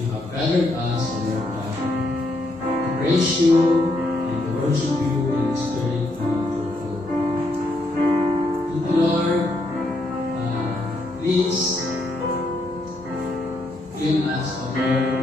you have gathered us, O Lord God, to praise you and to worship you in spirit and in truth. Lord, please give us, O Lord,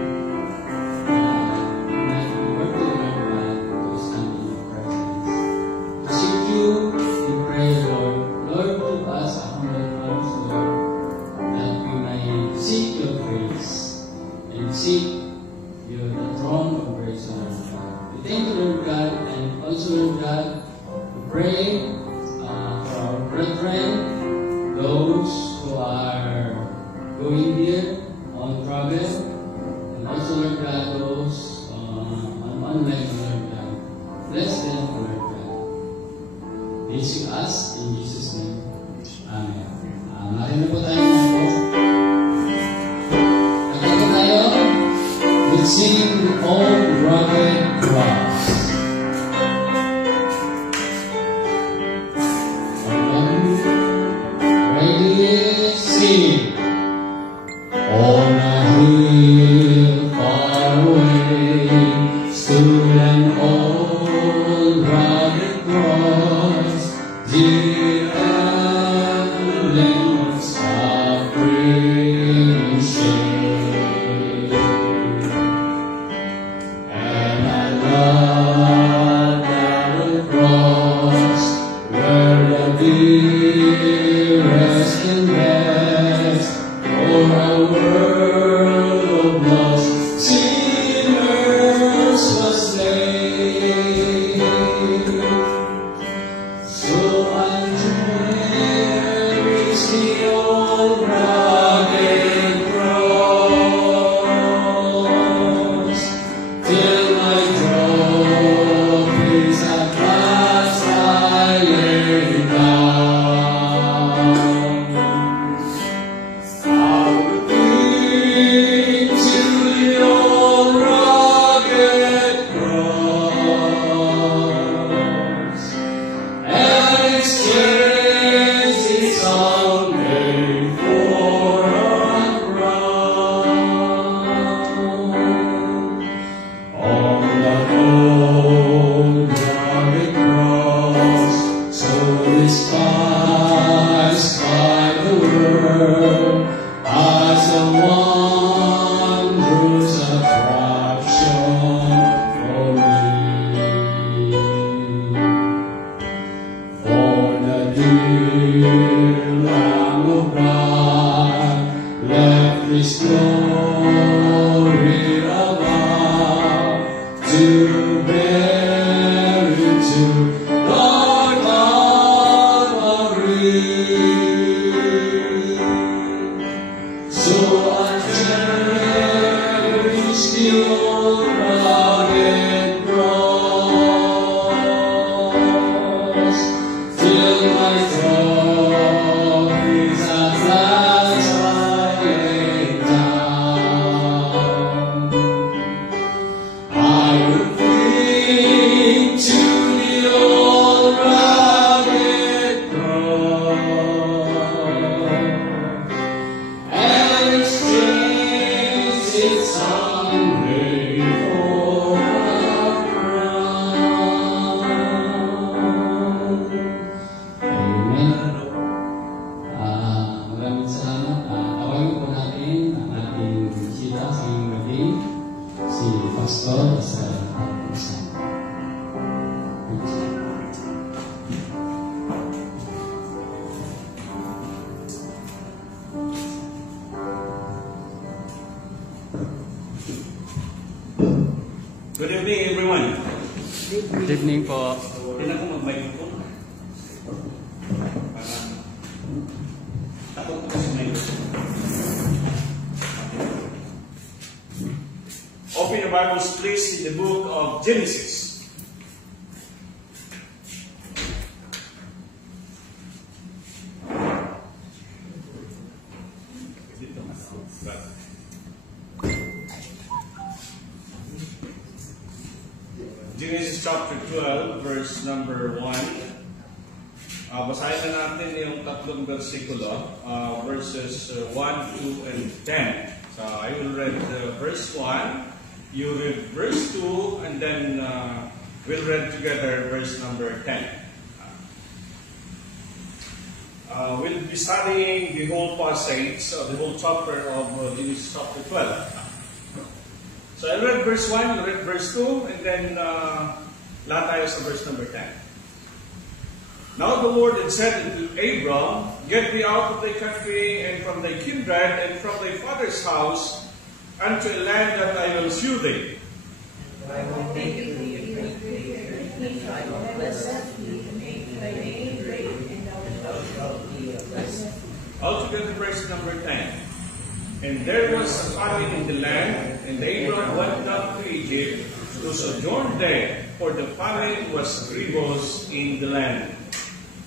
Good evening, everyone. Good evening po. Hindi na ako mag-mic po. Takot ko kasi mic. Open your Bibles, please, in the book of Genesis. Genesis chapter 12, verse number 1. Basahin na natin yung tatlong versikulo, verses 1, 2, and 10. I will read verse 1, you read verse 2, and then we'll read together verse number 10. We'll be studying the whole passage, the whole chapter of Genesis chapter 12. So I read verse 1, you read verse 2, and then lahat tayo sa verse number 10. Now the Lord had said unto Abram, Get thee out of thy country, and from thy kindred, and from thy father's house, unto a land that I will shew thee. I will make thee a great nation. I will bless thee, and make thy name great, and thou shalt be a blessing. Altogether verse number 10. And there was a famine in the land, and Abram went down to Egypt to sojourn there, for the famine was grievous in the land.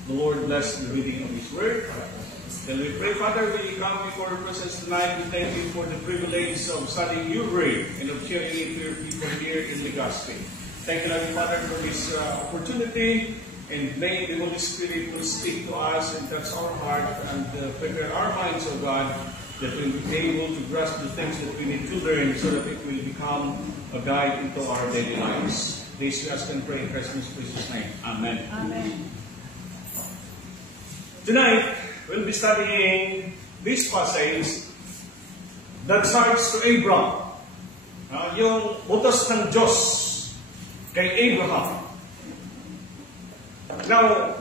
The Lord bless the reading of His Word. Then we pray, Father, we come before your presence tonight. We thank you for the privilege of studying your Word and of sharing it to your people here in Legazpi. Thank you, Lord Father, for this opportunity, and may the Holy Spirit will speak to us and touch our heart and prepare our minds, O God, that we will be able to grasp the things that we need to learn so that it will become a guide into our daily lives. This we ask and pray in Christ's precious name. Amen. Amen. Tonight, we'll be studying this passage that starts to Abram. Yung utos ng Diyos kay Abraham. Now,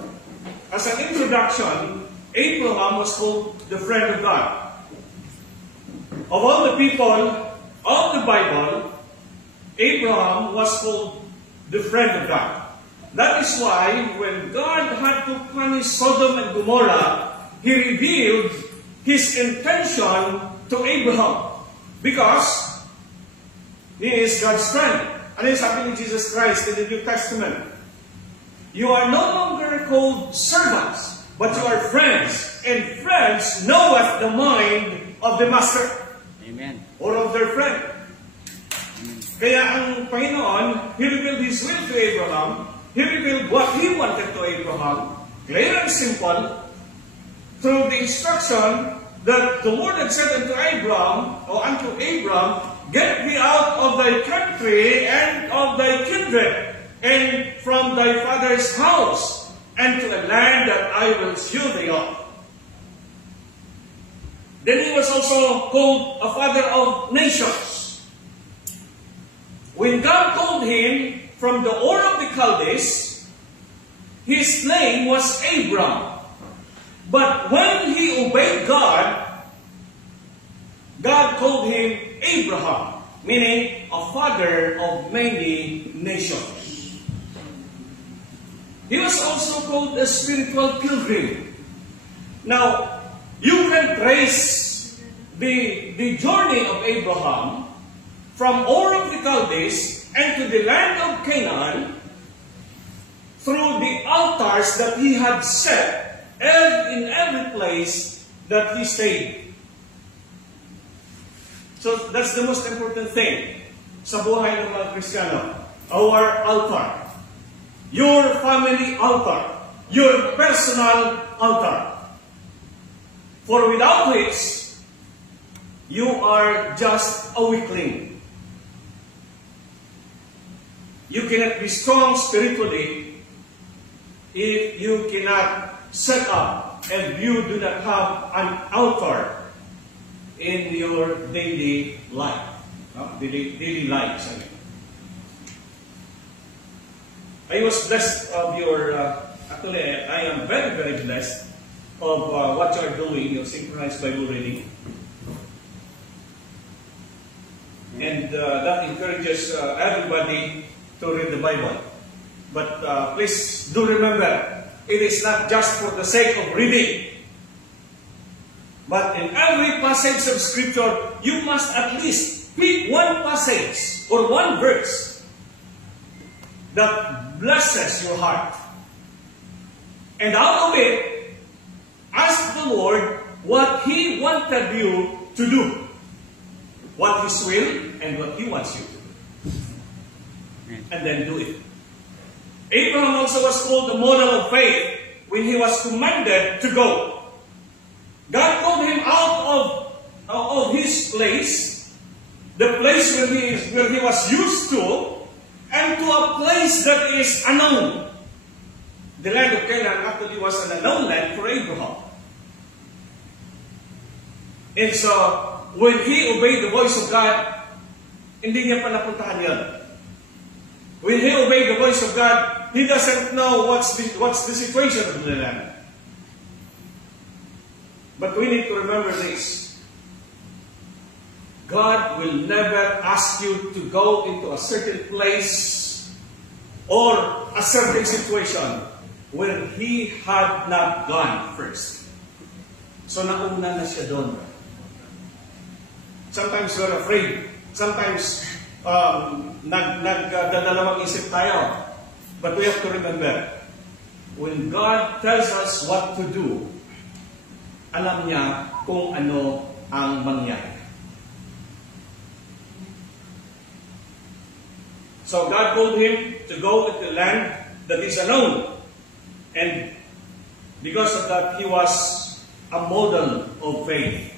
as an introduction, Abraham was called the friend of God. Of all the people of the Bible, Abraham was called the friend of God. That is why when God had to punish Sodom and Gomorrah, He revealed His intention to Abraham because he is God's friend. And it's happening to Jesus Christ in the New Testament. You are no longer called servants, but you are friends. And friends knoweth the mind of the master. Amen. Or of their friend. Kaya ang Panginoon, He revealed His will to Abraham. He revealed what He wanted to Abraham, clear and simple, through the instruction that the Lord had said unto Abram, Get thee out of thy country and of thy kindred, and from thy father's house, and to a land that I will shew thee of. Then he was also called a father of nations. When God called him from the Ur of the Chaldees, his name was Abram. But when he obeyed God, God called him Abraham, meaning a father of many nations. He was also called a spiritual pilgrim. Now, you can trace the journey of Abraham from Ur of the Chaldees and to the land of Canaan through the altars that he had set in every place that he stayed. So that's the most important thing sa buhay ng mga Kristiyano. Our altar. Your family altar. Your personal altar. For without which, you are just a weakling. You cannot be strong spiritually if you cannot set up and you do not have an altar in your daily life. Daily lives. I was blessed of your, actually I am very, very blessed of what you are doing, your synchronized Bible reading. And that encourages everybody to read the Bible. But please do remember, it is not just for the sake of reading. But in every passage of Scripture, you must at least pick one passage or one verse that blesses your heart. And out of it, ask the Lord what He wanted you to do. What His will and what He wants you to do. And then do it. Abraham also was called the model of faith when he was commanded to go. God called him out of of his place, the place where he was used to, and to a place that is unknown. The land of Canaan actually was an unknown land for Abraham. And so, when he obeyed the voice of God, hindi niya pa napuntahan yun. When he obeyed the voice of God, he doesn't know what's the situation of the land. But we need to remember this. God will never ask you to go into a certain place or a certain situation where He had not gone first. So nauna na siya doon. Sometimes we're afraid. Sometimes nagdadalawang isip tayo. But we have to remember, when God tells us what to do, alam niya kung ano ang mangyari. So God told him to go into the land that is unknown. And because of that, he was a model of faith.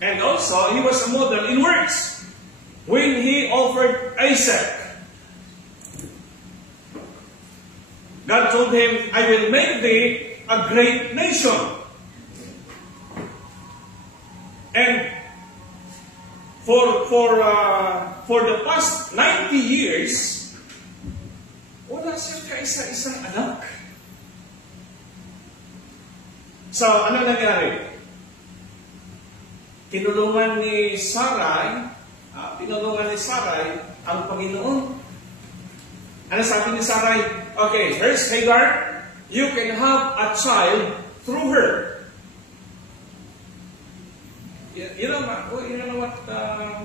And also, he was a model in works. When he offered Isaac, God told him, I will make thee a great nation. And for the past 90 years, wala siya kaisa-isang anak. So, ano nangyari? Tinulungan ni Sarai ang Panginoon. Ano sabi ni Sarai? Okay, here's Hagar. You can have a child through her. You know what?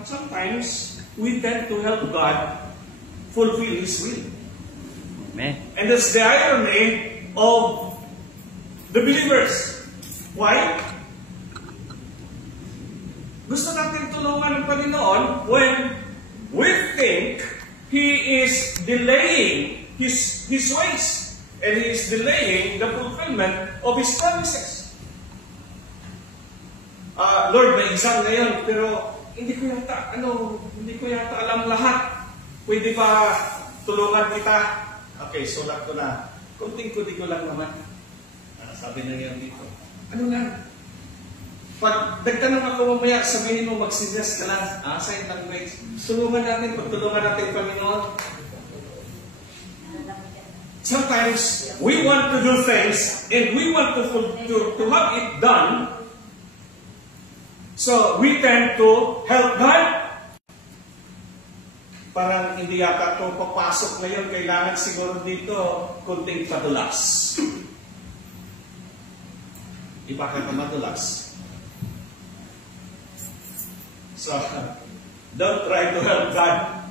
Sometimes we tend to help God fulfill His will. Amen. And that's the irony of the believers. Why? Gusto natin tulungan ng Panginoon when we think He is delaying His ways and He is delaying the fulfillment of His promises. Lord, may exam ngayon, pero hindi ko yata alam lahat. Pwede ba tulungan kita? Okay, sulat ko na. Kunting-kunti ko lang naman. Sabi na ngayon dito. Ano lang? Pag nagtanong ako mamaya, sabihin mo, mag-suggest ka lang. Sign language. Tulungan natin, pagtulungan natin, Panginoon. Sometimes, we want to do things, and we want to have it done. So, we tend to help God. Parang hindi yata ito papasok ngayon. Kailangan siguro dito kunting padulas. Iba ka madulas. So, don't try to help God.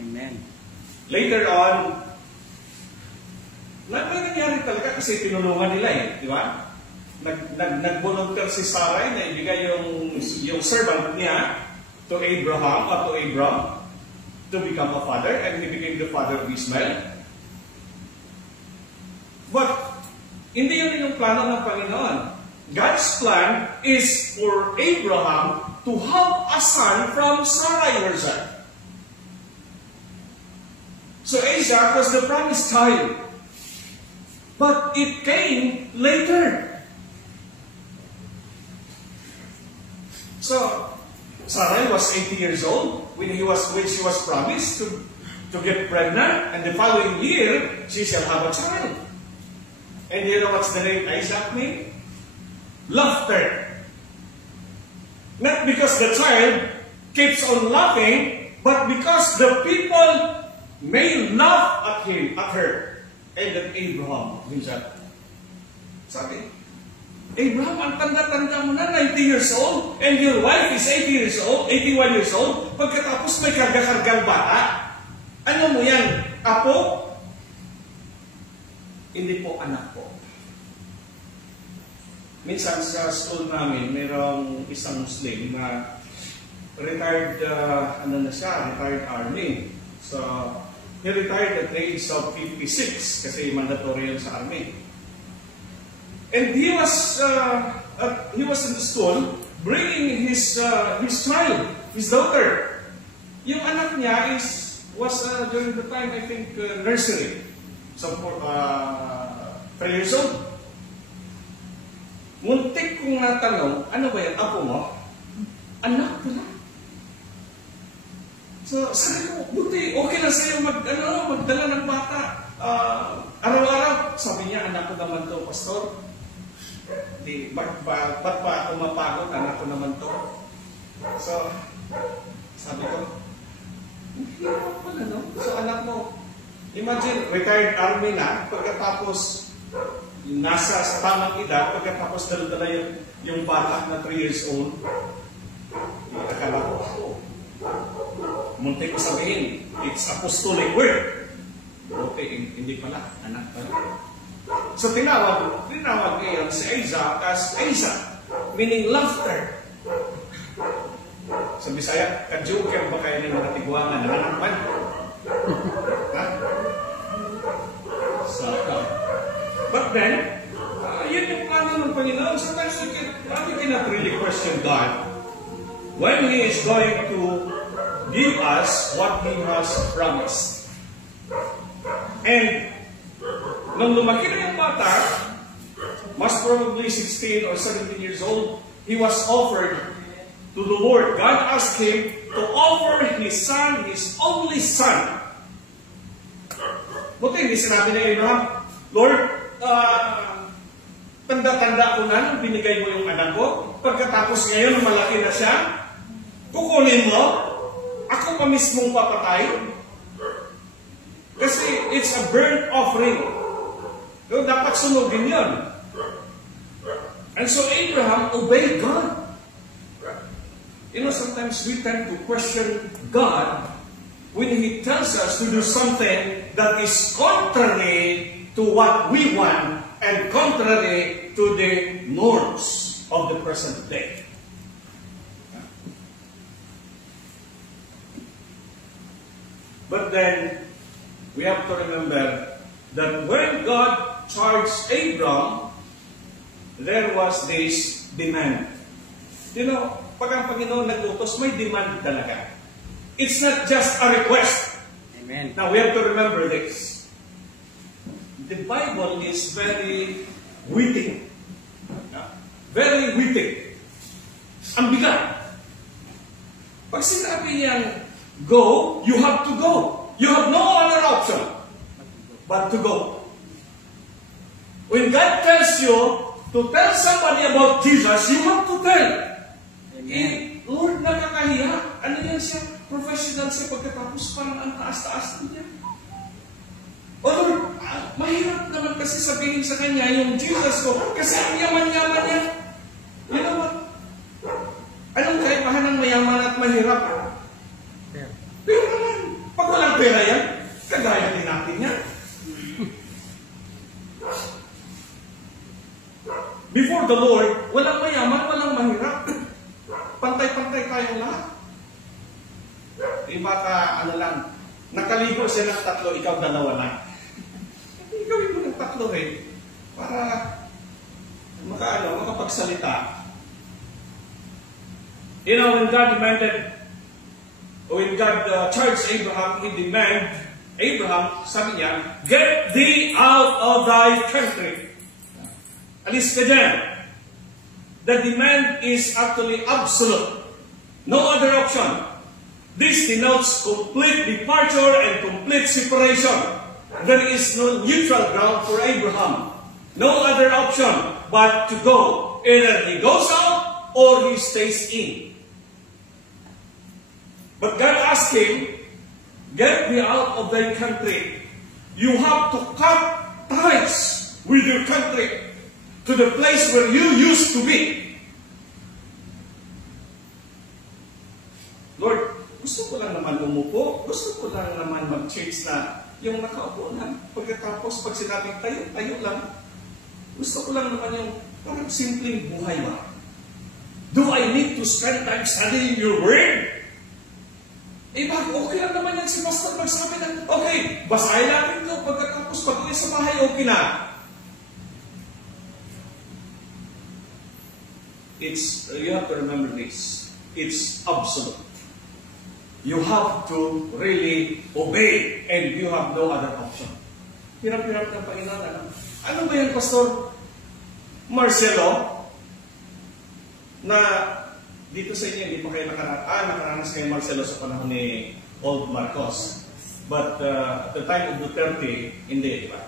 Amen. Later on, may nangyari talaga kasi tinulungan nila eh. Di ba? Nag-volunteer si Sarai na ibigay yung servant niya to Abraham or to Abram to become a father, and he became the father of Ismael. But hindi yun yung plano ng Panginoon. God's plan is for Abraham to have a son from Sarai herself. So Isaac was the promised child. But it came later. So, Sarai was 80 years old when she was promised to get pregnant, and the following year, she shall have a child. And you know what's the name Isaac mean? Laughter. Not because the child keeps on laughing, but because the people may laugh at him, at her, and at Abraham himself. Sabi, Abraham, ang tanda-tanda mo na, 90 years old, and your wife is 81 years old, pagkatapos may karga-kargang bata. Ano mo yan? Apo? Hindi po anak po. Minsan sa school namin, mayroong isang Muslim na retired, retired army. So, he retired at the age of 56 kasi mandatory yun sa army. And he was he was in the school, bringing his child, his daughter. Yung anak niya was during the time, I think, nursery. So, 3 years old. Muntik kong natanong, ano ba yan, apo mo? Anak pala. So, sabi ko, buti, okay lang sa'yo magdala ng bata. Araw-araw, sabi niya, anak ko naman to, pastor. Ba't pa tumapagod, anak ko naman to. So, sabi ko, hirap pala, no? So, anak mo, imagine, retired army na, pagkatapos, nasa sa tamang edad, pagkatapos dala-dala yung bata na 3 years old, akala ko, muntik ko sabihin, it's apostolic word. Okay, hindi pala, anak pala. So tinawag ngayon si Isaac as Isaac, meaning laughter. Sa Bisaya, ka-joker ba kayo ng mga tiguangan na naman? Ha? But then, yun yung plano ng Panginoon. Sometimes you cannot really question God when He is going to give us what He has promised. And nung lumaki na yung bata, most probably 16 or 17 years old, he was offered to the Lord. God asked him to offer his son, his only son. Buti hindi sinabi ni Abraham, Lord, tanda-tanda ko na nung binigay mo yung anak ko. Pagkatapos ngayon, malaki na siya. Kukunin mo, ako pa mismong papatay. Kasi it's a burnt offering. So, dapat sunugin yun. And so Abraham obeyed God. You know, sometimes we tend to question God when He tells us to do something that is contrary to what we want and contrary to the norms of the present day. But then, we have to remember that when God charged Abram, there was this demand. You know, pag ang Panginoon nag-utos, may demand talaga. It's not just a request. Amen. Now, we have to remember this. The Bible is very witty. Very witty. Ang bigat. Pag sinabi niyang go, you have to go. You have no other option but to go. When God tells you to tell somebody about Jesus, you have to tell. Amen. Lord, nakakahiya. Ano yan siya? Professional siya pagkatapos parang ang taas-taas niya. O Lord, mahirap naman kasi sabihin sa kanya yung Jesus ko kasi ang yaman-yaman niya. You know what? Anong kaibahan ng mayaman at mahirap? Pero naman, pag walang pera yan, kagaya din natin yan. Before the Lord, walang mayaman, walang mahirap. Pantay-pantay tayong lahat. Baka ano lang, nakaligo siya ng 3, ikaw 2 lang. Gawin mo ng 3 rin para makapagsalita. You know, when God charged Abraham, He demanded, Abraham, sabi niya, get thee out of thy country. Alis ka dyan. The demand is actually absolute. No other option. This denotes complete departure and complete separation. There is no neutral ground for Abraham. No other option but to go. Either he goes out or he stays in. But God asked him, get me out of thy country. You have to cut ties with your country to the place where you used to be. Lord, gusto ko lang naman umupo. Gusto ko lang naman mag-church na yung nakaupo lang. Pagkatapos, pag sinabing tayo, tayo lang. Gusto ko lang naman yung parang simpleng buhay ba? Do I need to spend time studying your word? Eh bakit okay lang naman yan si Pastor magsabi na, okay, basahin natin ito. Pagkatapos, pag uwi sa bahay, okay na. you have to remember this. It's absolute. You have to really obey and you have no other option. Hirap-hirap ng Panginoon. Ano ba yan, Pastor Marcelo? Na dito sa inyo, hindi pa kayo nakaranas kayo Marcelo sa panahon ni Old Marcos. But at the time of Duterte, hindi, di ba?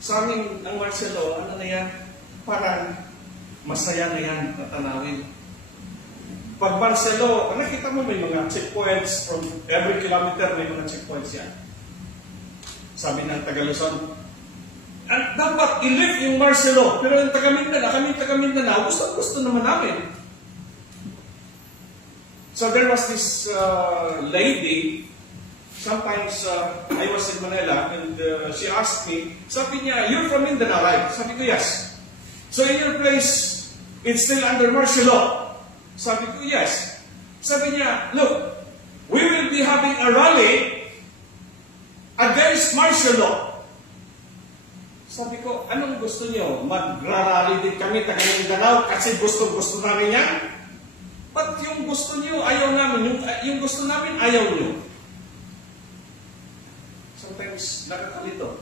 Sa amin, ang Marcelo, ano na yan? Parang masaya na yan natanawin. Pag Marcelo, nakita mo may mga checkpoints from every kilometer, may mga checkpoints yan. Sabi ng Taga-Luzon, dapat i-lift yung Marcelo, pero yung kami taga-Mindanao, gusto naman namin. So there was this lady, sometimes I was in Manila and she asked me, sabi niya, you're from Mindanao, right? Sabi ko, yes. So in your place, it's still under martial law. Sabi ko, yes. Sabi niya, look, we will be having a rally against martial law. Sabi ko, anong gusto niyo? Magrarally din kami taga Mindanao kasi gusto namin yan? But yung gusto niyo, ayaw namin. Yung gusto namin, ayaw niyo. Sometimes, nakakalito.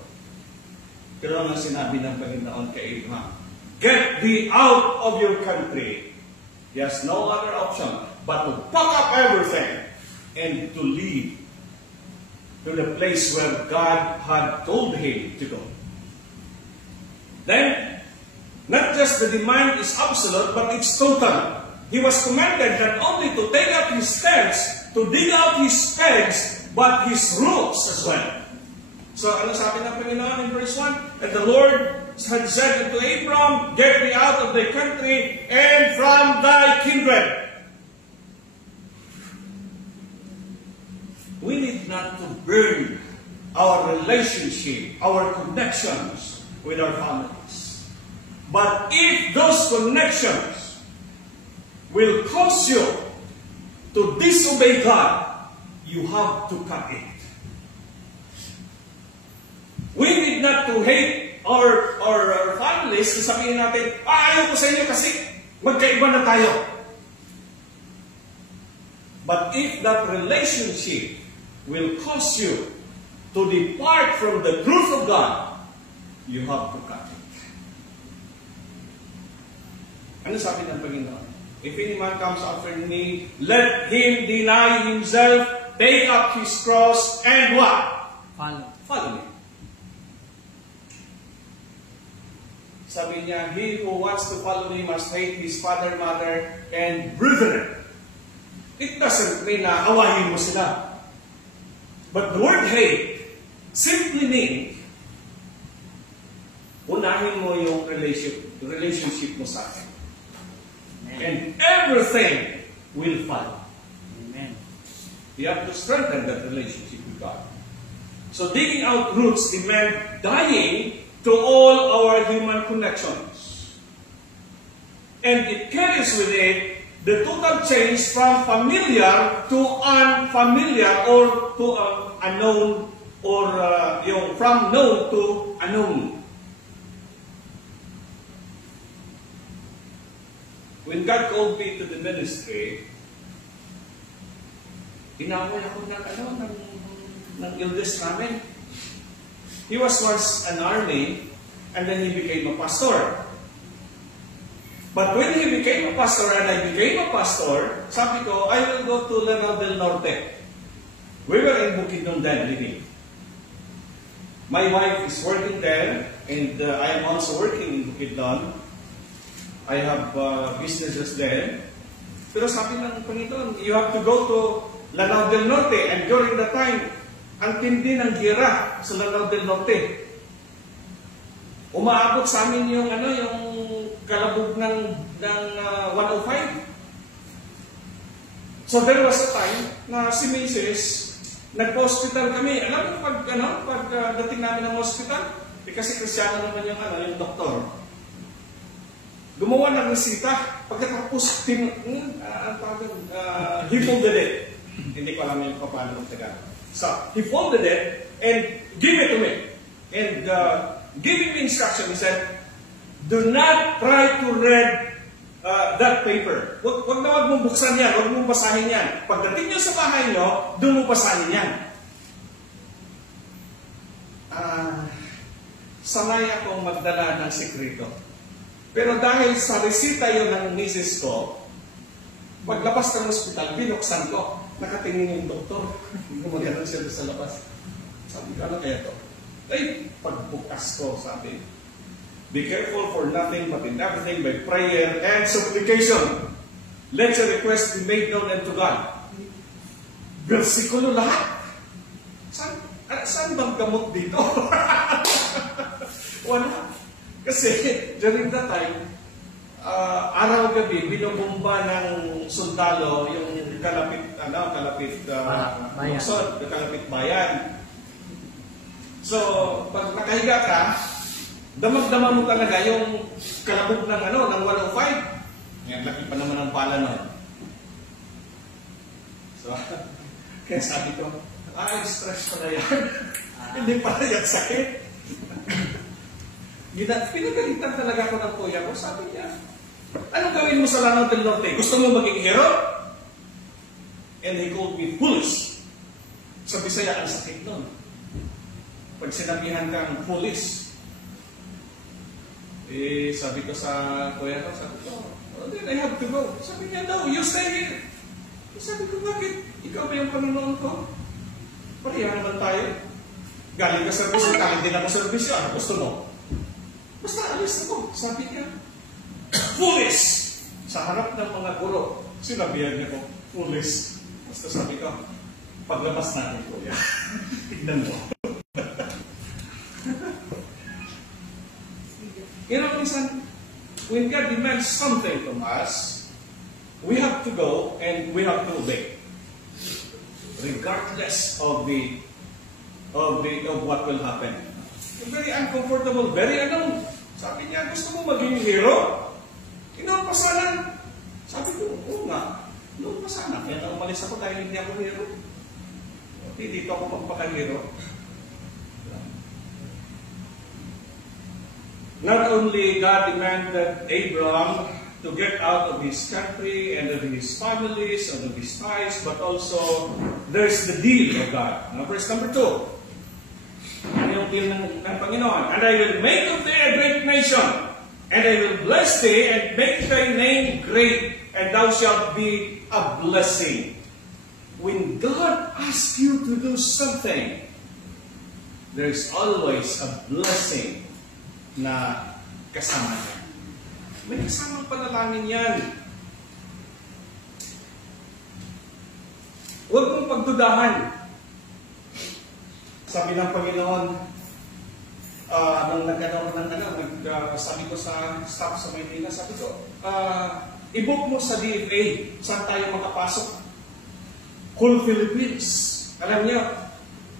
Pero ang sinabi ng Panginoon kay Abraham, get thee out of your country. He has no other option but to pack up everything and to leave to the place where God had told him to go. Then, not just the demand is absolute, but it's total. He was commanded not only to take up his stakes, to dig out his pegs, but his roots as well. So, ano sabi ng Panginoon in verse 1? And the Lord had said unto Abram, get thee out of thy country and from thy kindred. We need not to burn our relationship, our connections with our families. But if those connections will cause you to disobey God, you have to cut it. We need not to hate our families. Sabihin natin, ayaw ko sa inyo kasi magkaiba na tayo. But if that relationship will cause you to depart from the truth of God, you have to cut it. Ano sabi ng Panginoon? If any man comes after me, let him deny himself, take up his cross, and what? Follow me. Sabi niya, he who wants to follow me must hate his father, mother, and brethren. It doesn't mean na awahin mo sila. But the word hate simply means unahin mo yung relationship mo sa akin. And everything will follow. Amen. You have to strengthen that relationship with God. So digging out roots demand dying to all our human connections. And it carries with it the total change from familiar to unfamiliar or to unknown or from known to unknown. When God called me to the ministry, inaway ako ng eldest namin. He was once an army, and then he became a pastor. But when he became a pastor, and I became a pastor, sabi ko, I will go to Lanao del Norte. We were in Bukidnon then living. My wife is working there, and I am also working in Bukidnon. I have businesses there. Pero sabi ng Panginoon, you have to go to Lanao del Norte. And during the time, ang tindi ng gira sa Lanao del Norte. Umaabot sa amin yung kalabog ng 105. So there was a time na si Mrs. nag-hospital kami. Alam mo pag dating namin ng hospital, kasi Kristiyano naman yung doktor. Gumawa ng resita, pagkatapos he folded it. Hindi ko alam yung paano ng Tagalog. So, he folded it and gave it to me. And giving me instruction, he said, do not try to read that paper. Huwag mong buksan yan, huwag mong basahin yan. Pagdating nyo sa bahay nyo, doon mo basahin yan. Sanay akong magdala ng sekreto. Pero dahil sa resita yun ng misis ko, paglabas ng ospital, binuksan ko. Nakatingin yung doktor. Gumagano'n siya sa labas. Sabi ko, ano kaya to? Ay, pagbukas ko, sabi, be careful for nothing but in everything by prayer and supplication. Let your request be made known unto God. Versikulo lahat. Saan bang gamot dito? Wala. Kasi during that time, araw-gabi, binubumba ng sundalo yung kalapit lungsod, kalapit bayan. So, pag nakahiga ka, damag-dama mo talaga yung kalabog ng 105. Ngayon, laki pa naman ang pala nun. So, kaya sabi ko, stress pala yan. Hindi pala yan sakit. Pinagalitan talaga ako ng kuya ko. Sabi niya, anong gawin mo sa Lanao del Norte? Gusto mo maging hero? And he called me foolish. Sa Bisaya, ang sakit nun. Pag sinabihan kang foolish, sabi ko sa kuya ko, then I have to go. Sabi niya, no, you stay here. Sabi ko, bakit? Ikaw ba yung Panginoon ko? Pareha naman tayo. Galing ka servisyo, galing din ako servisyo. Ano gusto mo? Basta alis ako. Sabi niya, foolish! Sa harap ng mga guro, sinabihan niya ko, foolish. Basta sabi ko, paglabas natin, kuya. Tignan mo. You know, minsan, when God demands something from us, we have to go and we have to obey. Regardless of what will happen. Very uncomfortable, very unknown. Sabi niya, gusto mo maging hero? Inoon pa sana. Sabi ko, oo nga. Noon pa sana. Kaya umalis ako dahil hindi ako hero. Hindi dito ako magpaka-hero. Not only God demanded Abraham to get out of his country and of his families and of his ties, but also there's the deal of God. Now, verse number 2. Ano yung deal ng Panginoon? And I will make of thee a great nation, and I will bless thee and make thy name great, and thou shalt be a blessing. When God asks you to do something, there's always a blessing na kasama niya. May kasamang panalangin yan. Huwag mong pagdudahan. Sabi ng Panginoon, sabi ko sa staff sa Maynila, sabi ko, i-book mo sa DFA, saan tayo makapasok? Whole Philippines. Alam niyo,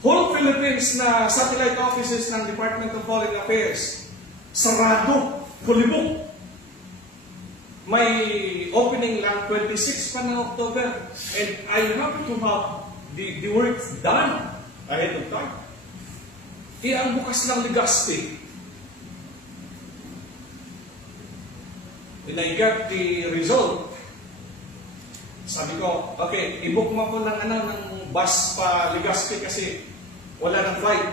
whole Philippines na satellite offices ng Department of Foreign Affairs, sarado, kulibok. May opening lang 26 pa ng October, and I have to have the work done ahead of time. Ang bukas ng Legazpi. When I got the result, sabi ko, okay, i-book mo ko ng bus pa Legazpi kasi wala ng flight.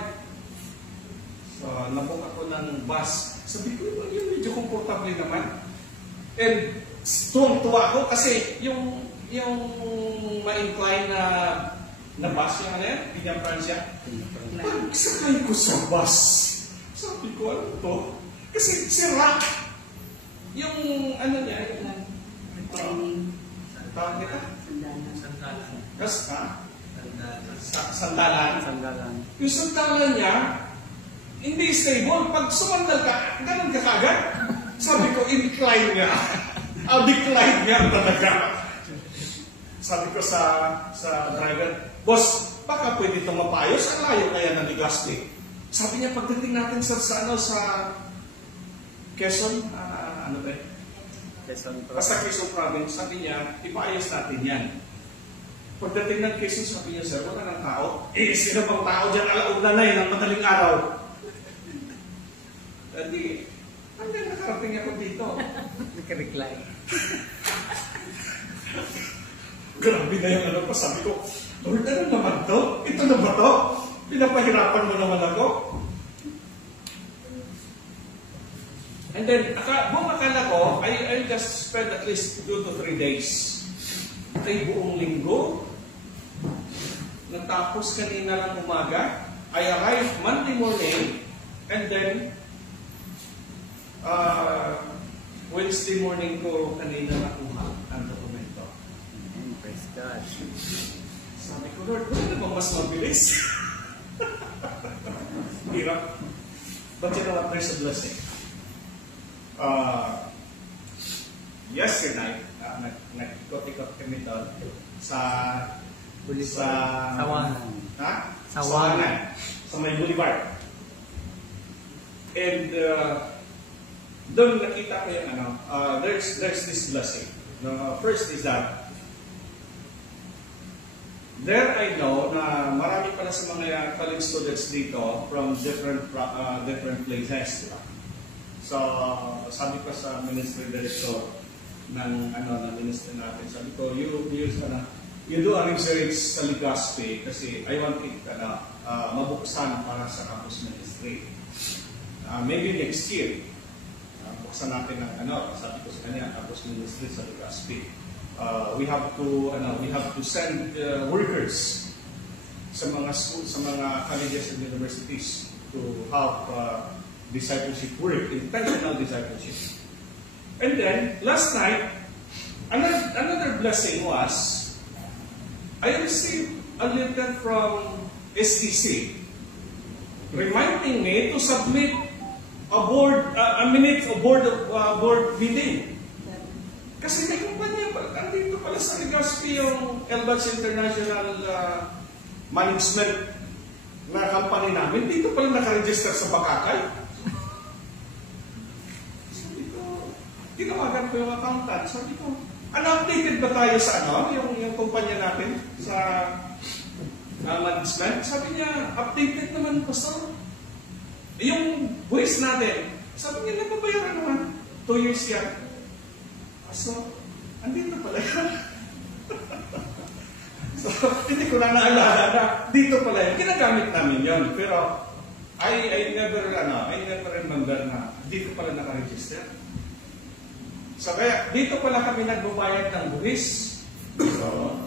So, nabook ako ng bus. Sabi ko, yung medyo komportable naman. And tuwang-tuwa ako kasi yung ma-incline na bus yung Pinyang Francia. Pagsakay ko sa bus, sabi ko, ano to? Kasi si Rock, yung niya, tawag nila? Sandalan. Yung sandalan niya, hindi stable. Pag sumandal ka, ganun ka kagad. Sabi ko, incline niya. Decline niya talaga. Sabi ko sa driver, boss, baka pwede itong mapayos. Ang layo kaya ng Legazpi. Sabi niya, pagdating natin sa Quezon, basta Quezon Province, sabi niya, ipaayos natin yan. Pagdating ng Quezon, sabi niya, sir, wala ng tao. Sino bang tao dyan? Alaog na ng madaling araw. Hindi. Hanggang nakarating ako dito. Nakarecline. Grabe na yung ano ko. Sabi ko, Lord, ano naman to? Ito na ba to? Pinapahirapan mo naman ako. And then, buong akala ko, I just spend at least 2 to 3 days. Ay buong linggo. Natapos kanina lang umaga. I arrived Monday morning. And then, Wednesday morning ko kanina nakuha ang dokumento. Amen. Praise God. Sabi ko, Lord, wala na bang mas mabilis? Hirap. But you know what? There's a blessing. Yesterday night, nag-ikot-ikot kami doon sa Sawanan. Ha? Sawanan. Sa may boulevard. And doon nakita ko yung there's this blessing. First is that there I know na marami pala sa mga college students dito from different places. Diba? So, sabi ko sa ministry director ng ministry natin, sabi ko, you do a research sa Legazpi kasi I want it mabuksan para sa campus ministry. Maybe next year, buksan natin ng sabi ko sa kanya, campus ministry sa Legazpi. We have to send workers sa mga schools, sa mga colleges and universities to have discipleship work, intentional discipleship. And then, last night, another blessing was, I received a letter from STC reminding me to submit a minute of board meeting. Kasi may kumpanya pala, andito pala sa Legazpi yung Elbats International Management na company namin, dito pala nakaregister sa Bakakay. Tinawagan ko yung accountant. Sabi ko, updated ba tayo sa yung kumpanya natin sa management? Sabi niya, updated naman po sir. Yung buwis natin, sabi niya, nababayaran naman. 2 years yan. So, andito pala yan. So, hindi ko na naalala na dito pala yan. Ginagamit namin yun. Pero, I never remember na dito pala nakaregister. So kaya, dito pala kami nagbabayad ng buwis. So,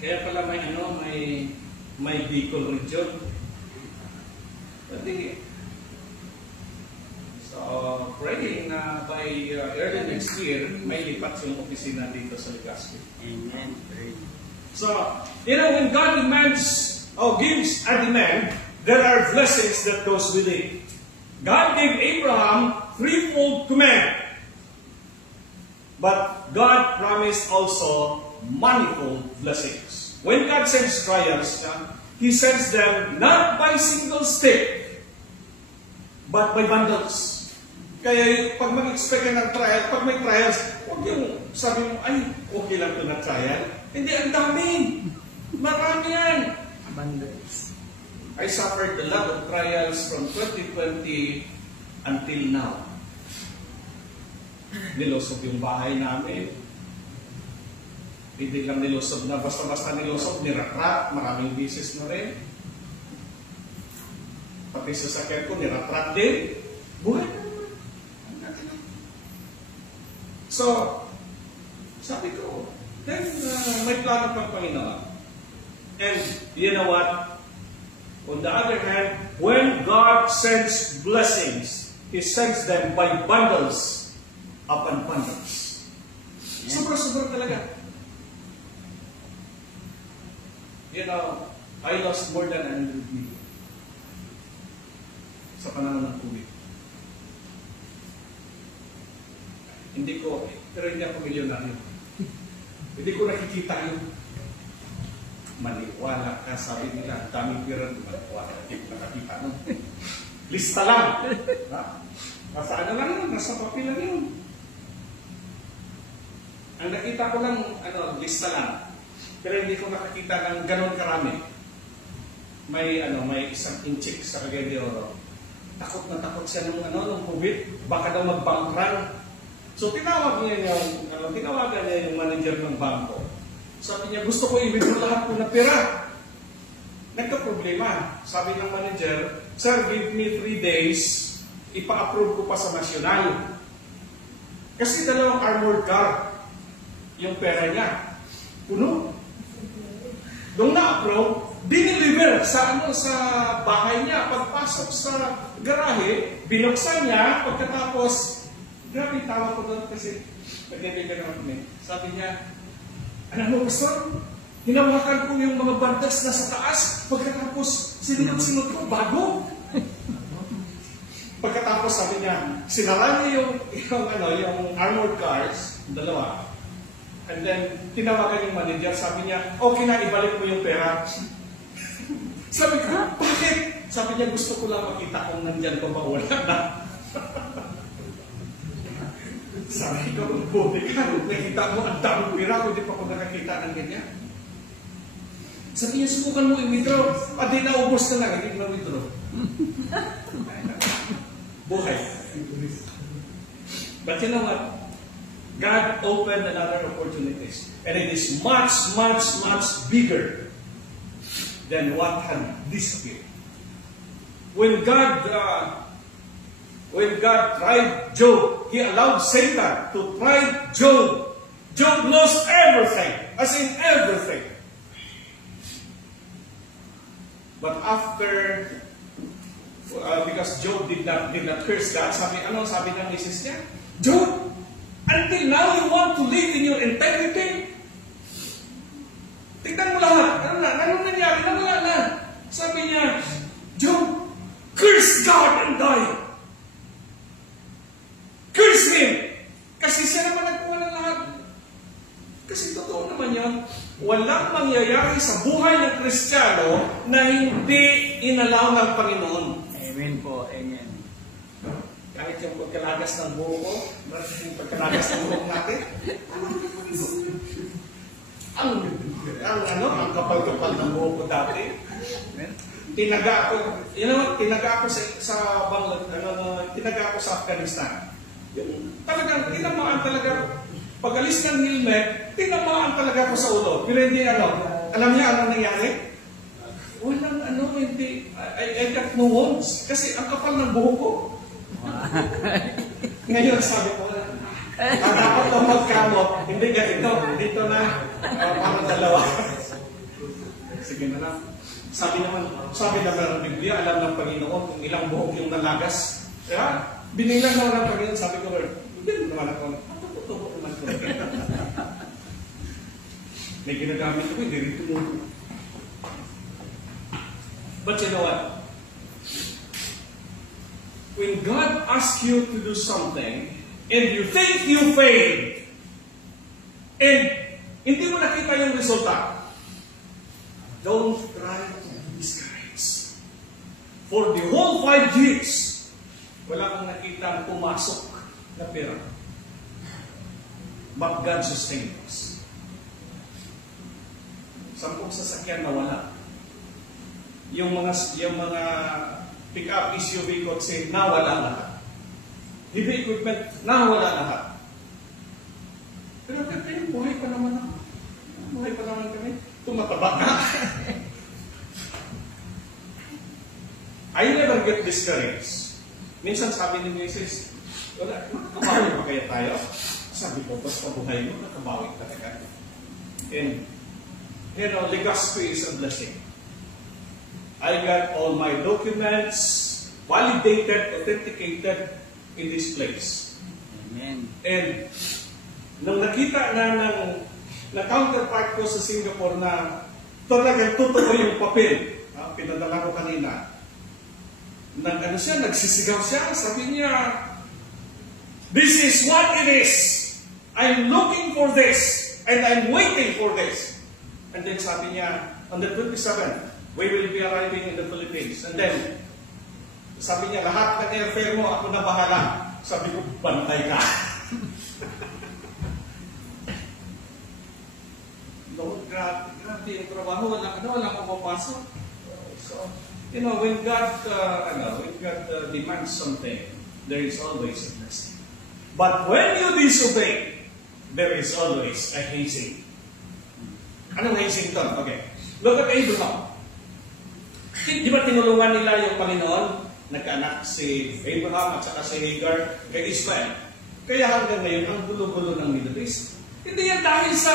kaya pala may Bicol region. So, praying na by early next year, may lipat yung opisina dito sa Legazpi. Amen. So, when God demands or gives a demand, there are blessings that goes with it. God gave Abraham threefold command. But God promised also manifold blessings. When God sends trials, He sends them not by single step, but by bundles. Kaya pag mag-expect ka ng trial, pag may trials, huwag yung sabi mo, ay, okay lang ito na trial. Hindi, ang dami. Marami yan. Bundles. I suffered a lot of trials from 2020 until now. Nilosob yung bahay namin. Hindi lang nilosob na basta-basta nilosob, niratrat, maraming bisis na rin. Pati sa sakyan ko, niratrat din. Buhay na naman. So, sabi ko, then may plano pang Panginoon. And you know what? On the other hand, when God sends blessings, He sends them by bundles upon bundles. Sobra-sobra talaga. I lost more than 100 million sa panahon ng COVID. Pero hindi ako milyonaryo. Hindi ko nakikita yun. Maniwala ka, sabi nila, daming pira, maniwala, hindi ko nakakita nun. Lista lang. Nasa lang yun, nasa papel lang yun. Ang nakita ko lang, lista lang. Pero hindi ko nakakita ng ganon karami. May isang inchik sa Cagayan de Oro. Takot na takot siya nung COVID. Baka daw mag-bank run. So tinawagan niya yung manager ng bangko. Sabi niya, gusto ko i-withdraw lahat ko na pera. Nagka-problema. Sabi ng manager, sir, give me 3 days, ipa-approve ko pa sa nasyonal. Kasi 2 armored car yung pera niya. Puno. Nung na-approve, dineliver sa bahay niya. Pagpasok sa garahe, binuksan niya, pagkatapos, grabe tawa ko doon kasi nag-deliver naman kami. Sabi niya, alam mo, pastor, hinawakan ko yung mga bandas na sa taas, pagkatapos sinunod-sunod ko, bago. Pagkatapos sabi niya, sinara niya yung armored cars, 2. And then, tinawagan yung manager, sabi niya, okay na, ibalik mo yung pera. Sabi ko, bakit? Sabi niya, gusto ko lang makita kung nandyan ko ba wala na. Sabi ko, buti ka, nakita mo ang daming pera, kung di pa ko nakakita ng ganyan. Sabi niya, subukan mo i-withdraw. Di naubos na lang, hindi na-withdraw. Buhay. But you know what? God opened another opportunities. And it is much, much, much bigger than what had disappeared. When God tried Job, He allowed Satan to try Job. Job lost everything, as in everything. But after, because Job did not curse God, sabi ng misis niya? Job, until now you want to live in your integrity? Tignan mo lahat. Ano nangyari? Nawala na. Sabi niya, Job, curse God and die. Curse Him. Kasi siya naman nagkuha ng lahat. Kasi totoo naman yun. Walang mangyayari sa buhay ng Kristiyano na hindi inalaw ng Panginoon. Amen po. Amen. Kahit yung pagkalagas ng buho ko, yung pagkalagas ng buho natin, ang kapal-kapal ng buho ko dati. Tinaga ako sa Afghanistan. Yung talagang tinamaan talaga. Pag-alis ng helmet, tinamaan talaga ako sa ulo. Pero hindi alam niya anong nangyari? Walang hindi. I got no wounds. Kasi ang kapal ng buho ko. Ngayon sabi ko, dapat ito magkamot. Hindi ganito. Dito na, para 2. Sige na lang. Sabi naman ng Biblia, alam ng Panginoon kung ilang buhok yung nalagas. Kaya, binilang naman ng Panginoon, sabi ko, hindi naman ako, totoo naman ko. May ginagamit ko, hindi rin tumulong. But you know what? When God asks you to do something, and you think you failed, and hindi mo nakita yung resulta, don't try to be discouraged. For the whole 5 years, wala kong nakita pumasok na pera. But God sustained us. 10 sasakyan na wala. Yung mga pick-up SUV kotse, nawala lahat. Heavy equipment, nawala lahat. Pero buhay pa naman ako. Buhay pa naman kami. Tumataba ka. I never get discouraged. Minsan sabi ni Mrs., wala, makakabawi pa kaya tayo? Sabi ko, basta buhay mo, nakabawi talaga. And, the gospel is a blessing. I got all my documents validated, authenticated in this place. Amen. And nung nakita na counterpart ko sa Singapore na talagang totoo yung papel, pinadala ko kanina, nagsisigaw siya, sabi niya, this is what it is. I'm looking for this, and I'm waiting for this. And then sabi niya, on the 27th, we will be arriving in the Philippines. And then, sabi niya, lahat ng airfare mo, ako na bahala. Sabi ko, bantay ka. Lord, grabe yung trabaho. Wala akong mapasok. So, when God demands something, there is always a blessing. But when you disobey, there is always a hastening. Anong hastening to? Okay. Look at Abraham. Di ba tinulungan nila yung Panginoon? Nagkaanak si Abraham at saka si Hagar kay Ismael. Kaya hanggang ngayon, ang gulo-gulo ng Middle East. Hindi yan dahil sa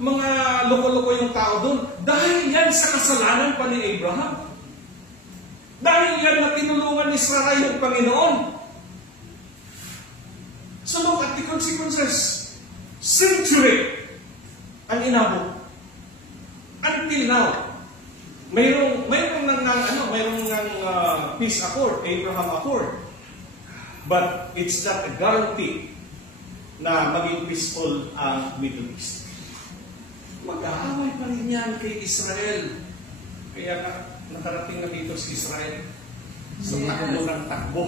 mga loko-loko yung tao doon. Dahil yan sa kasalanan pa ni Abraham. Dahil yan na tinulungan ni Sarah yung Panginoon. So look at the consequences. Century ang inabot. Until now, mayroong peace accord, Abraham Accord. But it's not a guarantee na maging peaceful ang Middle East. Mag-aaway pa rin yan kay Israel. Kaya nakarating na dito si Israel sa takbo ng takbo.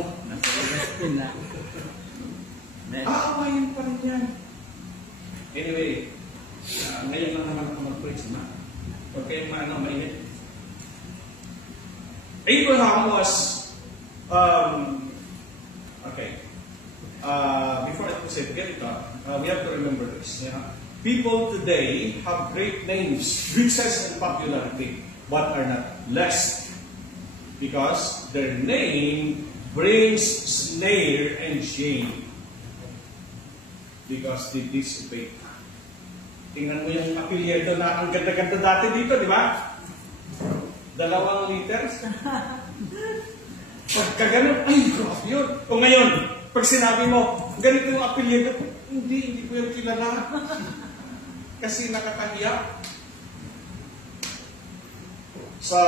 Aawayin pa rin yan. Anyway, ngayon lang naman ako mag-preach na. Huwag kayong mainit. Abraham was before I proceed, we have to remember this. Yeah? People today have great names, riches and popularity, but are not blessed because their name brings snare and shame because they disobey. Tingnan mo yung apelyido na ang ganda-ganda dati dito, di ba? 2 liters. Pagka ganun, ay, grabe yun. Kung ngayon, pag sinabi mo, ganito yung apelyido, hindi ko yung kilala. Kasi nakakahiya. So,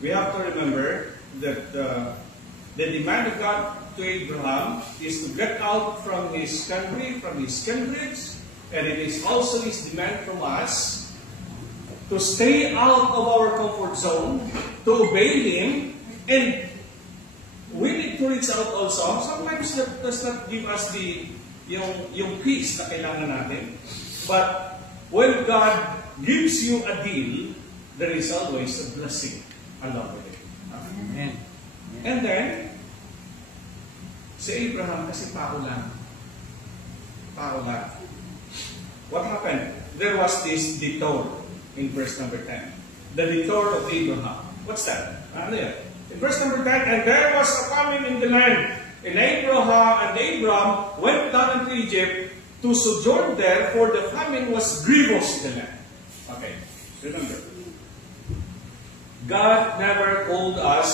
we have to remember that the demand of God to Abraham is to get out from his country, from his kindreds, and it is also his demand from us to stay out of our comfort zone, to obey Him, and we need to reach out also. Sometimes that does not give us yung peace na kailangan natin. But when God gives you a deal, there is always a blessing along with it. Amen. And then, si Abraham kasi tao lang. What happened? There was this detour in verse number 10. The detour of Abraham. What's that? Ano yan? In verse number 10, and there was a famine in the land. And Abraham went down into Egypt to sojourn there, for the famine was grievous in the land. Okay, remember. God never told us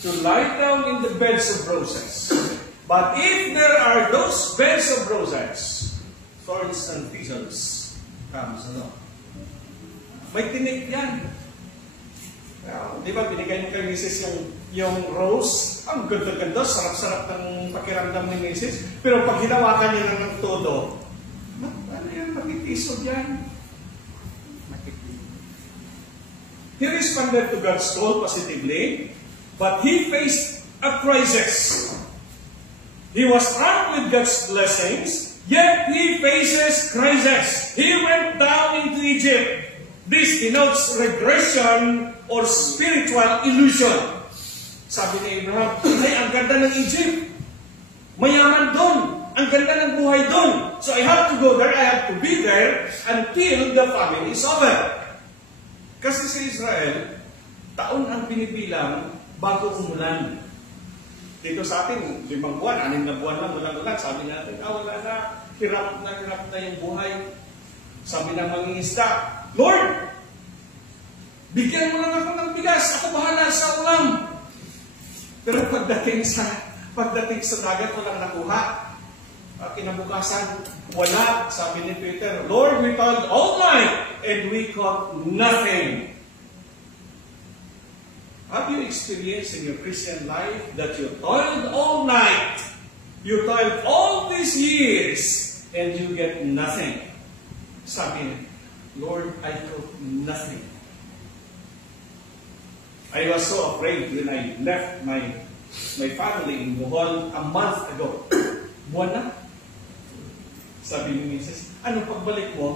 to lie down in the beds of roses. But if there are those beds of roses, thorns and thistles comes along. May tinik yan. Di ba, binigay mo kay Mrs. yung rose. Ang ganda-ganda, sarap-sarap ng pakiramdam ni Mrs. Pero pag hinawakan niya ng todo, ano yan, matitisod yan. He responded to God's call positively, but he faced a crisis. He was armed with God's blessings, yet he faces crisis. He went down into Egypt. This denotes regression or spiritual illusion. Sabi ni Abraham, ay, ang ganda ng Egypt. Mayaman doon. Ang ganda ng buhay doon. So I have to go there. I have to be there until the famine is over. Kasi sa Israel, taon ang binibilang bago umulan. Dito sa atin, 5 buwan, 6 na buwan lang, ulan-ulan. Sabi natin, wala na, hirap na yung buhay. Sabi ng mangingisda, Lord, bigyan mo lang ako ng bigas, ako bahala sa ulam. Pero pagdating sa dagat, walang nakuha. Kinabukasan, wala. Sabi ni Peter, Lord, we toiled all night and we caught nothing. Have you experienced in your Christian life that you toiled all night, you toiled all these years, and you get nothing? Sabi niya, Lord, I caught nothing. I was so afraid when I left my family in Bohol a month ago. Buwan na. Sabi ni Mrs., ano pagbalik mo?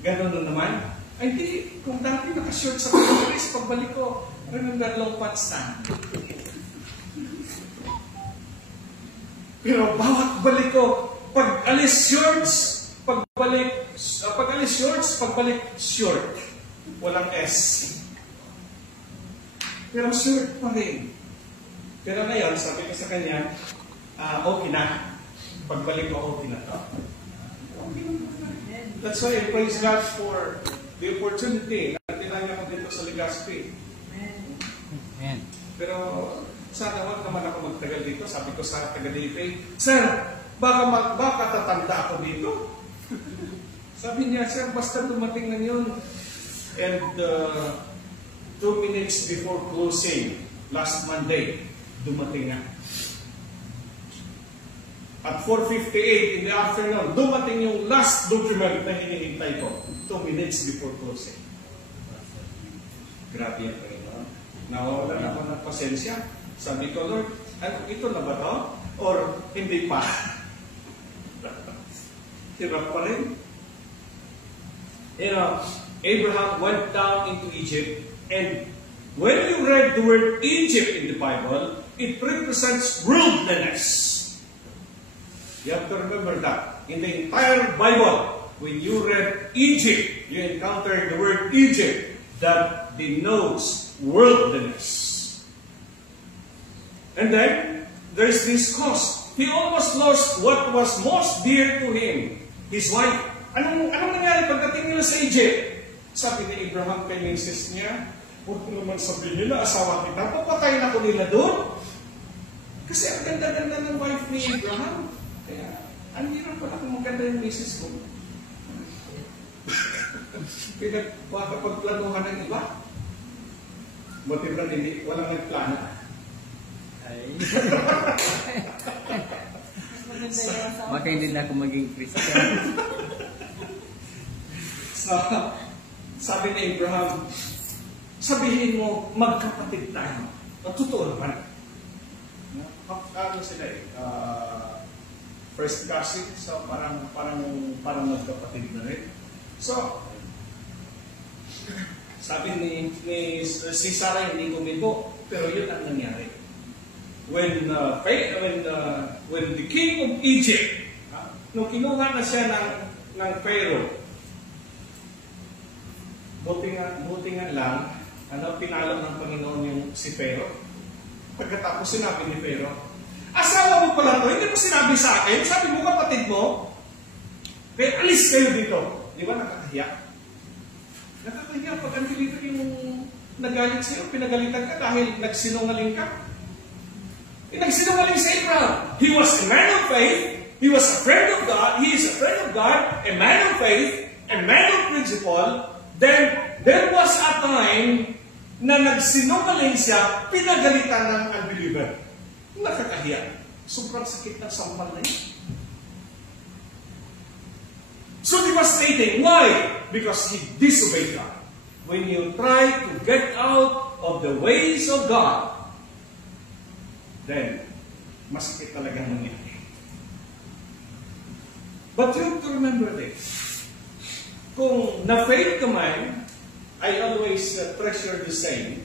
Ganon na naman? Ay, hindi. Kung dati nakashort sa Pilipinas, pagbalik ko, long pants na. Pero bawat balik ko, pag alis shorts, pagbalik short. Walang S. Pero short pa rin. Pero ngayon, sabi ko sa kanya, okay na. Pagbalik ko, okay na to. That's why I praise God for the opportunity na tinanya ko dito sa Legazpi. Amen. Pero sana wag naman ako magtagal dito. Sabi ko sa taga-DFA, Sir, baka tatanda ako dito. Sabi niya, Sir, basta dumating na yun. And 2 minutes before closing, last Monday, dumating na. At 4:58 in the afternoon, dumating yung last document na hinihintay ko. 2 minutes before closing. Grabe yan, Panginoon. Nawawalan ako ng pasensya. Sabi ko, Lord, ito na ba to? Or hindi pa? Hirap pa rin. You know, Abraham went down into Egypt, and when you read the word Egypt in the Bible, it represents worldliness. You have to remember that. In the entire Bible, when you read Egypt, you encounter the word Egypt that denotes worldliness. And then, there's this cost. He almost lost what was most dear to him, his wife. Anong nangyari pagdating nila sa Egypt? Sabi ni Abraham kay misis niya, huwag ko naman sabihin nila, asawa kita, papatayin ako nila doon. Kasi ang ganda-ganda ng wife ni Abraham. Kaya, ang hirap pala kung maganda yung misis ko. Pinagpapagplanuhan ng iba. Buti ba hindi, walang nagplano. Ay. Baka hindi na ako maging Christian. So, sabi ni Abraham, sabihin mo, magkapatid tayo. Totoo naman. Ano sila first cousin, so parang magkapatid na rin. So, sabi ni si Sarah hindi kumibo, pero yun ang nangyari. When the king of Egypt, nung kinuha na siya ng Pharaoh, buti nga lang, pinalo ng Panginoon yung si Pharaoh. Pagkatapos sinabi ni Pharaoh, asawa mo pala to, hindi mo sinabi sa akin, sabi mo kapatid mo, kaya alis kayo dito. Di ba nakakahiya? Nakakahiya pag ang dito yung nagalit sa'yo, pinagalitan ka dahil nagsinungaling ka. Nagsinungaling si Abraham. He was a man of faith, he was a friend of God, he is a friend of God, a man of faith, a man of principle. Then, there was a time na nagsinungaling siya, pinagalitan ng unbeliever. Nakakahiya. Sobrang sakit ng sampal na yun. So devastating. Why? Because he disobeyed God. When you try to get out of the ways of God, then masakit talaga nangyari. But you have to remember this. Kung na-fail ka man, I always treasure the saying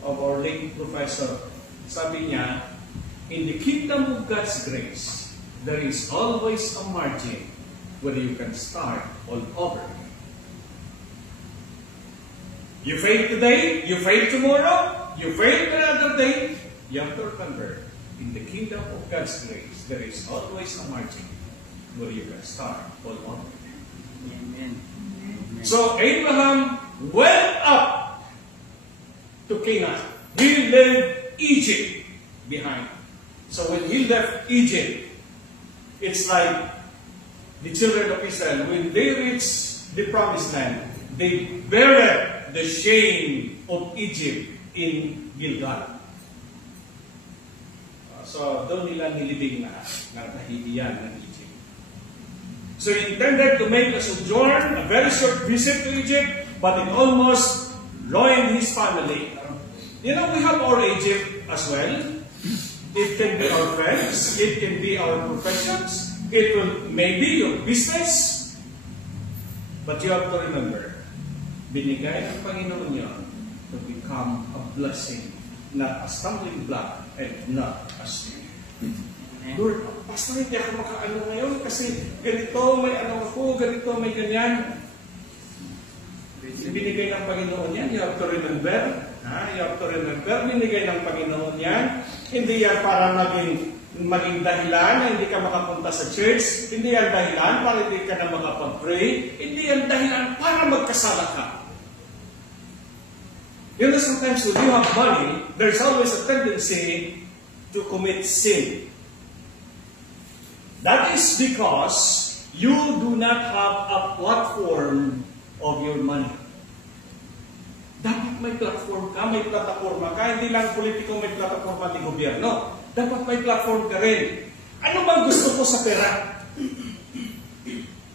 of our late professor. Sabi niya, in the kingdom of God's grace, there is always a margin where you can start all over. You fail today, you fail tomorrow, you fail another day. You have to remember, in the kingdom of God's grace, there is always a margin where you can start all over. Amen. So Abraham went up to Canaan. He left Egypt behind. So when he left Egypt, it's like the children of Israel, when they reached the promised land, they buried the shame of Egypt in Gilgal. So doon nila nilibing na kahihiyan ng Egypt. So he intended to make a sojourn, a very short visit to Egypt, but it almost ruined his family. You know, we have our Egypt as well. It can be our friends, it can be our professions, it will maybe your business. But you have to remember, binigay ng Panginoon yun to become a blessing, not a stumbling block, and not a snare. Lord, Pastor, hindi ako makaano ngayon kasi ganito, may ano ako, ganito, may ganyan. Binigay ng Panginoon yan. You have to remember. You have to remember. Binigay ng Panginoon yan. Hindi yan para maging dahilan na hindi ka makapunta sa church. Hindi yan dahilan para hindi ka na makapag-pray. Hindi yan dahilan para magkasala ka. You know, sometimes when you have money, there's always a tendency to commit sin. That is because you do not have a platform of your money. Dapat may platform ka, may plataforma ka. Hindi lang politiko may plataforma ng gobyerno. Dapat may platform ka rin. Ano bang gusto ko sa pera?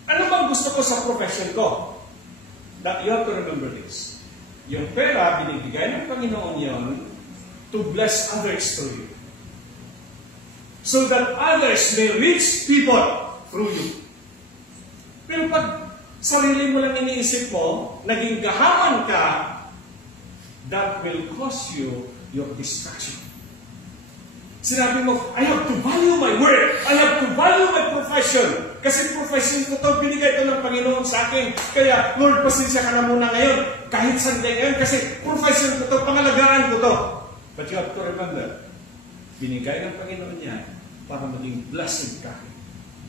Ano bang gusto ko sa profession ko? That you have to remember this. Yung pera, binibigay ng Panginoon yon to bless others through you. So that others may reach people through you. Pero pag sarili mo lang iniisip mo, naging gahaman ka, that will cause you your distraction. Sinabi mo, I have to value my work. I have to value my profession. Kasi profession ko to, binigay ito ng Panginoon sa akin. Kaya, Lord, pasensya ka na muna ngayon. Kahit Sunday ngayon, kasi profession ko to, pangalagaan ko to. But you have to remember, binigay ng Panginoon yan para maging blessing ka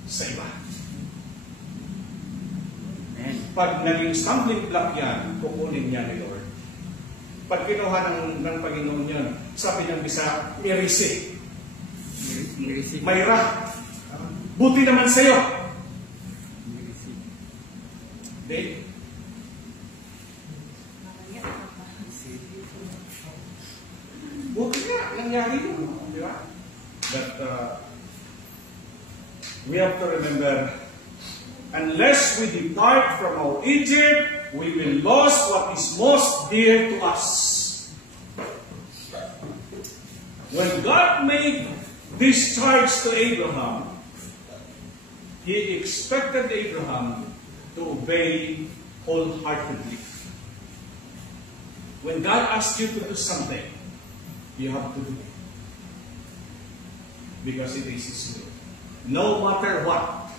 sa iba. Amen. Pag naging stumbling block yan, kukunin niya ni Lord. Pag kinuha ng Panginoon yan, sabi ng isa, Mirisi. Mayra. Buti naman sa'yo. Dave? Buti nga, nangyari yun. Di ba? But we have to remember, unless we depart from our Egypt, we will lose what is most dear to us. When God made this charge to Abraham, He expected Abraham to obey wholeheartedly. When God asks you to do something, you have to do it. Because it is His will. No matter what,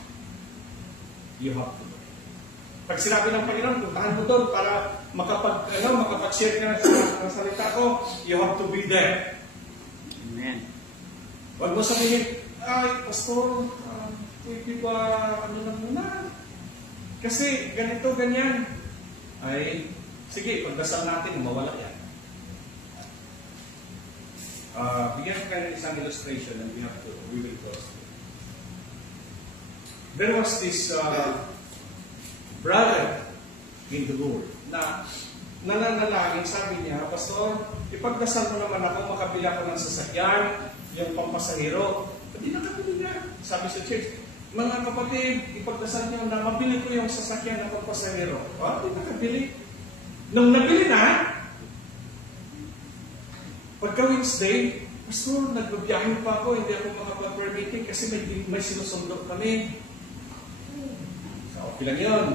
you have to do it. Pag sinabi ng Panginoon, puntahan mo doon para makapag-share ka ng salita ko, you have to be there. Amen. Huwag mo sabihin, ay, Pastor, pwede ba ano na muna? Kasi ganito, ganyan. Ay, sige, pagdasal natin, mawala yan. Bigyan ko kayo ng isang illustration and we will close. There was this brother in the Lord na nananalangin, sabi niya, Pastor, ipagdasal mo naman ako, makabila ko ng sasakyan, yung pampasahero. Hindi nakabili niya. Sabi sa church, mga kapatid, ipagdasal niyo na mabili ko yung sasakyan ng pampasahero. Hindi nakabili. Nung nabili na, pagka Wednesday, Pastor, nagbabiyahin pa ako, hindi ako makapag-permitting kasi may sinusundo kami. So, okay lang yun.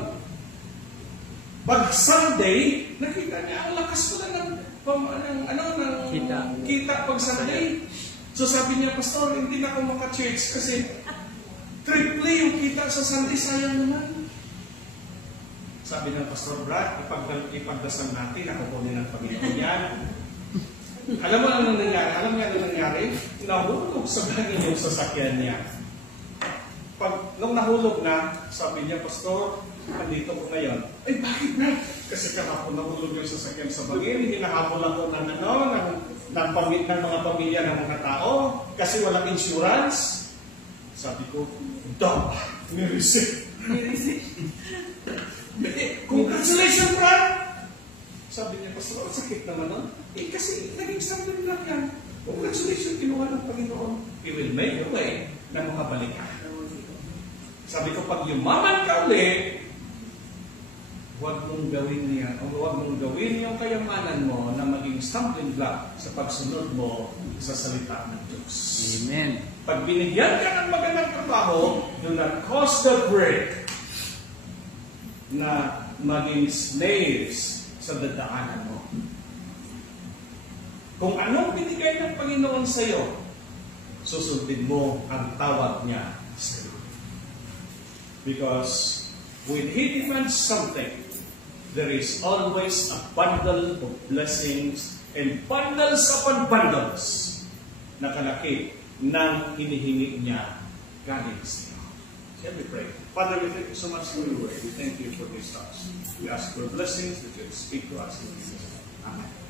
Pag Sunday, nakita niya, ang lakas ko lang ng kita pag Sunday. So sabi niya, Pastor, hindi na ako maka-church kasi triple yung kita sa Sunday, sayang naman. Sabi ng Pastor Brad, ipagdasal natin, nakukunin ng Panginoon yan. Alam mo ano nangyari? Alam niya ano nangyari? Nahulog sa gangin yung sasakyan niya. Nung nahulog na, sabi niya, Pastor, andito ko ngayon. Ay, bakit na? Kasi kahapon nahulog yung sasakyan sa bangin, hinahabol ako ng mga pamilya ng mga tao kasi walang insurance. Sabi ko, may receipt. Congratulations, Brad! Sabi niya, Pastor, sakit naman nun. Kasi naging something lang yan. Congratulations, kinuha ng Panginoon. He will make a way na makabalik ka. Sabi ko, pag yumaman ka ulit, huwag mong gawin yung kayamanan mo na maging stumbling block sa pagsunod mo sa salita ng Diyos. Amen. Pag binigyan ka ng magandang trabaho, do not cause the break na maging snails sa dadaanan mo. Kung anong binigay ng Panginoon sa iyo, susundin mo ang tawag niya sa iyo. Because when He demands something, there is always a bundle of blessings and bundles upon bundles na kalaki ng hinihingi niya galing sa iyo. Shall we pray? Father, we thank you so much for your word. We thank you for these thoughts. We ask for blessings that you speak to us in Jesus' name. Amen.